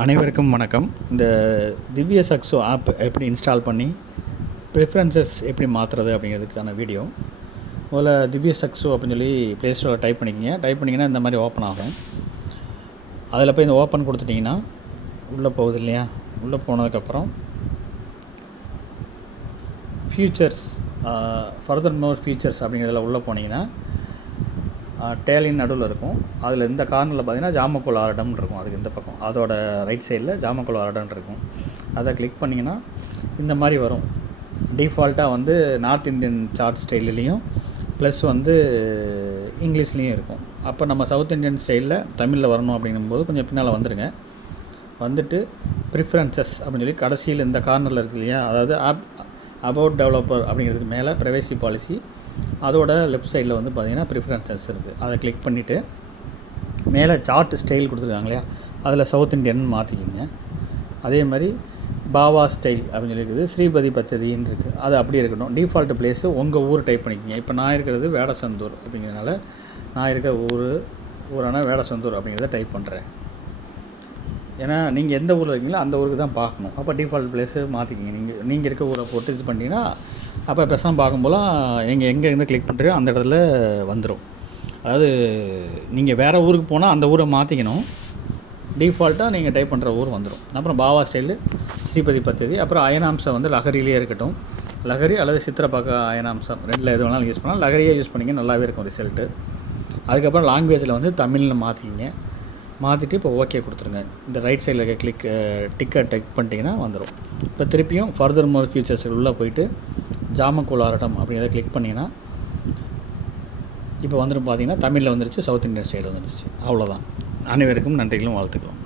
அனைவருக்கும் வணக்கம். இந்த திவ்ய சக்ஸோ ஆப் எப்படி இன்ஸ்டால் பண்ணி ப்ரிஃபரன்சஸ் எப்படி மாற்றுறது அப்படிங்கிறதுக்கான வீடியோ. முதல்ல திவ்ய சக்ஸோ அப்படின்னு சொல்லி ப்ளே ஸ்டோரில் டைப் பண்ணிக்கிங்க. டைப் பண்ணிங்கன்னா இந்த மாதிரி ஓப்பன் ஆகும். அதில் போய் இந்த ஓப்பன் கொடுத்துட்டிங்கன்னா உள்ளே போகுது இல்லையா? உள்ளே போனதுக்கப்புறம் ஃபியூச்சர்ஸ், ஃபர்தர் மோர் ஃபீச்சர்ஸ் அப்படிங்கிறதுல உள்ளே போனீங்கன்னா டேலின் நடுவில் இருக்கும். அதில் இந்த கார்னரில் பார்த்தீங்கன்னா ஜாமக்கோல் ஆர்டம்னு இருக்கும். அதுக்கு இந்த பக்கம் அதோட ரைட் சைடில் ஜாமக்கோல் ஆர்டம்னு இருக்கும். அதை கிளிக் பண்ணிங்கன்னா இந்த மாதிரி வரும். டிஃபால்ட்டாக வந்து நார்த் இந்தியன் சார்ட் ஸ்டைல்லையும் ப்ளஸ் வந்து இங்கிலீஷ்லேயும் இருக்கும். அப்போ நம்ம சவுத் இந்தியன் ஸ்டைலில் தமிழில் வரணும் அப்படிங்கும்போது கொஞ்சம் பின்னால் வந்துடுங்க. வந்துட்டு ப்ரிஃபரன்சஸ் அப்படின்னு சொல்லி கடைசியில் இந்த கார்னரில் இருக்கு இல்லையா? அதாவது அபவுட் டெவலப்பர் அப்படிங்கிறதுக்கு மேலே ப்ரைவசி பாலிசி, அதோட லெஃப்ட் சைடில் வந்து பார்த்திங்கன்னா ப்ரிஃபரன்சஸ் இருக்குது. அதை கிளிக் பண்ணிவிட்டு மேலே சார்ட் ஸ்டைல் கொடுத்துருக்காங்க இல்லையா? அதில் சவுத் இண்டியன் மாற்றிக்கிங்க. அதே மாதிரி பாவா ஸ்டைல் அப்படின்னு சொல்லி இருக்குது. ஸ்ரீபதி பத்ததின்னு இருக்குது. அது அப்படியே இருக்கட்டும். டிஃபால்ட் பிளேஸு உங்கள் ஊர் டைப் பண்ணிக்கிங்க. இப்போ நான் இருக்கிறது வேடசந்தூர் அப்படிங்கிறதுனால நான் இருக்க ஊரான வேடசந்தூர் அப்படிங்கிறத டைப் பண்ணுறேன். ஏன்னா நீங்கள் எந்த ஊரில் இருக்கீங்களோ அந்த ஊருக்கு தான் பார்க்கணும். அப்போ டிஃபால்ட் பிளேஸு மாற்றிக்கிங்க. நீங்கள் இருக்க ஊரை போட்டு இது பண்ணிட்டீங்கன்னா அப்போ பெருசாக பார்க்கும்போலாம் எங்கே இருந்து கிளிக் பண்ணுறியோ அந்த இடத்துல வந்துடும். அதாவது நீங்கள் வேறு ஊருக்கு போனால் அந்த ஊரை மாற்றிக்கணும். டிஃபால்ட்டாக நீங்கள் டைப் பண்ணுற ஊர் வந்துடும். அப்புறம் பாவா ஸ்டைலு, ஸ்ரீபதி பத்ததி, அப்புறம் அயனாம்சம் வந்து லஹரியிலே இருக்கட்டும். லஹரி அல்லது சித்திரப்பாக்க அயனாம்சம் ரெண்டில் எது வேணாலும் யூஸ் பண்ணலாம். லஹரியே யூஸ் பண்ணிங்க, நல்லாவே இருக்கும் ரிசல்ட்டு. அதுக்கப்புறம் லாங்குவேஜில் வந்து தமிழ்னு மாற்றிக்கிங்க. மாற்றிட்டு இப்போ ஓகே கொடுத்துருங்க. இந்த ரைட் சைடில் இருக்க டிக்கை டெக் பண்ணிட்டீங்கன்னா வந்துடும். இப்போ திருப்பியும் ஃபர்தர் மோர் ஃபியூச்சர்ஸ் உள்ளே போயிட்டு ஜாமக்கோல் ஆர்டம் அப்படிங்கிறத கிளிக் பண்ணிங்கன்னா இப்போ வந்துடும். பார்த்தீங்கன்னா தமிழில் வந்துருச்சு, சவுத் இந்தியன் ஸ்டைல் வந்துருச்சு. அவ்வளோதான். அனைவருக்கும் நன்றிகளும் வாழ்த்துக்களும்.